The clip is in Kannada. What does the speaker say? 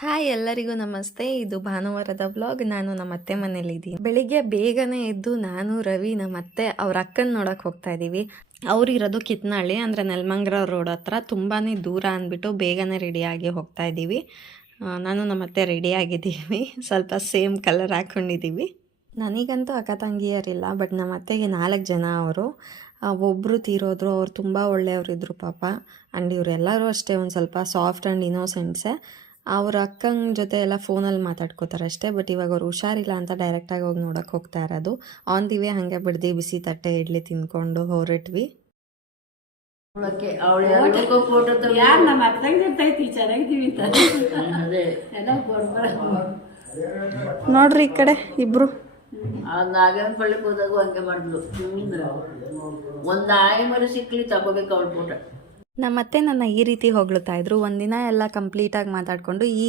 ಹಾಯ್ ಎಲ್ಲರಿಗೂ ನಮಸ್ತೆ. ಇದು ಭಾನುವಾರದ ವ್ಲಾಗ್. ನಾನು ನಮ್ಮ ಅತ್ತೆ ಮನೇಲಿದ್ದೀನಿ. ಬೆಳಿಗ್ಗೆ ಬೇಗನೆ ಎದ್ದು ನಾನು ರವಿ ನಮ್ಮ ಅತ್ತೆ ಅವ್ರ ಅಕ್ಕನ ನೋಡಕ್ಕೆ ಹೋಗ್ತಾ ಇದ್ದೀವಿ. ಅವ್ರಿರೋದು ಕಿತ್ನಹಳ್ಳಿ ಅಂದರೆ ನೆಲಮಂಗಲ ರೋಡ್ ಹತ್ರ. ತುಂಬಾ ದೂರ ಅಂದ್ಬಿಟ್ಟು ಬೇಗನೆ ರೆಡಿಯಾಗಿ ಹೋಗ್ತಾ ಇದ್ದೀವಿ. ನಾನು ನಮ್ಮ ಅತ್ತೆ ರೆಡಿ ಆಗಿದ್ದೀವಿ. ಸ್ವಲ್ಪ ಸೇಮ್ ಕಲರ್ ಹಾಕ್ಕೊಂಡಿದ್ದೀವಿ. ನನಗಂತೂ ಅಕ್ಕ ತಂಗಿಯರಿಲ್ಲ, ಬಟ್ ನಮ್ಮ ಅತ್ತೆಗೆ 4 ಜನ. ಅವರು ಒಬ್ಬರು ತೀರೋದ್ರು. ಅವ್ರು ತುಂಬ ಒಳ್ಳೆಯವರಿದ್ದರು ಪಾಪ. ಆ್ಯಂಡ್ ಇವರೆಲ್ಲರೂ ಅಷ್ಟೇ ಒಂದು ಸ್ವಲ್ಪ ಸಾಫ್ಟ್ ಆ್ಯಂಡ್ ಇನ್ನೋಸೆಂಟ್ಸೆ. ಅವ್ರ ಅಕ್ಕನ ಜೊತೆ ಎಲ್ಲ ಫೋನಲ್ಲಿ ಮಾತಾಡ್ಕೋತಾರೆ ಅಷ್ಟೇ. ಬಟ್ ಇವಾಗ ಅವ್ರು ಹುಷಾರಿಲ್ಲ ಅಂತ ಡೈರೆಕ್ಟಾಗಿ ಹೋಗಿ ನೋಡೋಕ್ಕೆ ಹೋಗ್ತಾ ಇರೋದು. ಆನ್ ದಿ ವೇ ಹಾಗೆ ಬಿಡ್ದು ಬಿಸಿ ತಟ್ಟೆ ಇಡ್ಲಿ ತಿಂದ್ಕೊಂಡು ಹೊರಟ್ವಿ. ನೋಡ್ರಿ ಈ ಕಡೆ ಇಬ್ರು ನಾಗೇನ ಪಳ್ಳಿಗೆ ಹೋದಾಗ ಹಂಗೆ ಮಾಡಿದ್ಲು. ಒಂದು ಆಯಿ ಮರಿ ಸಿಕ್ಲಿ ತಗೋಬೇಕು ಅವ್ಳ ಫೋಟೋ. ನಮ್ಮತ್ತೆ ನನ್ನ ಈ ರೀತಿ ಹೊಗಳ್ತಾ ಇದ್ರು. ಒಂದಿನ ಎಲ್ಲ ಕಂಪ್ಲೀಟಾಗಿ ಮಾತಾಡಿಕೊಂಡು ಈ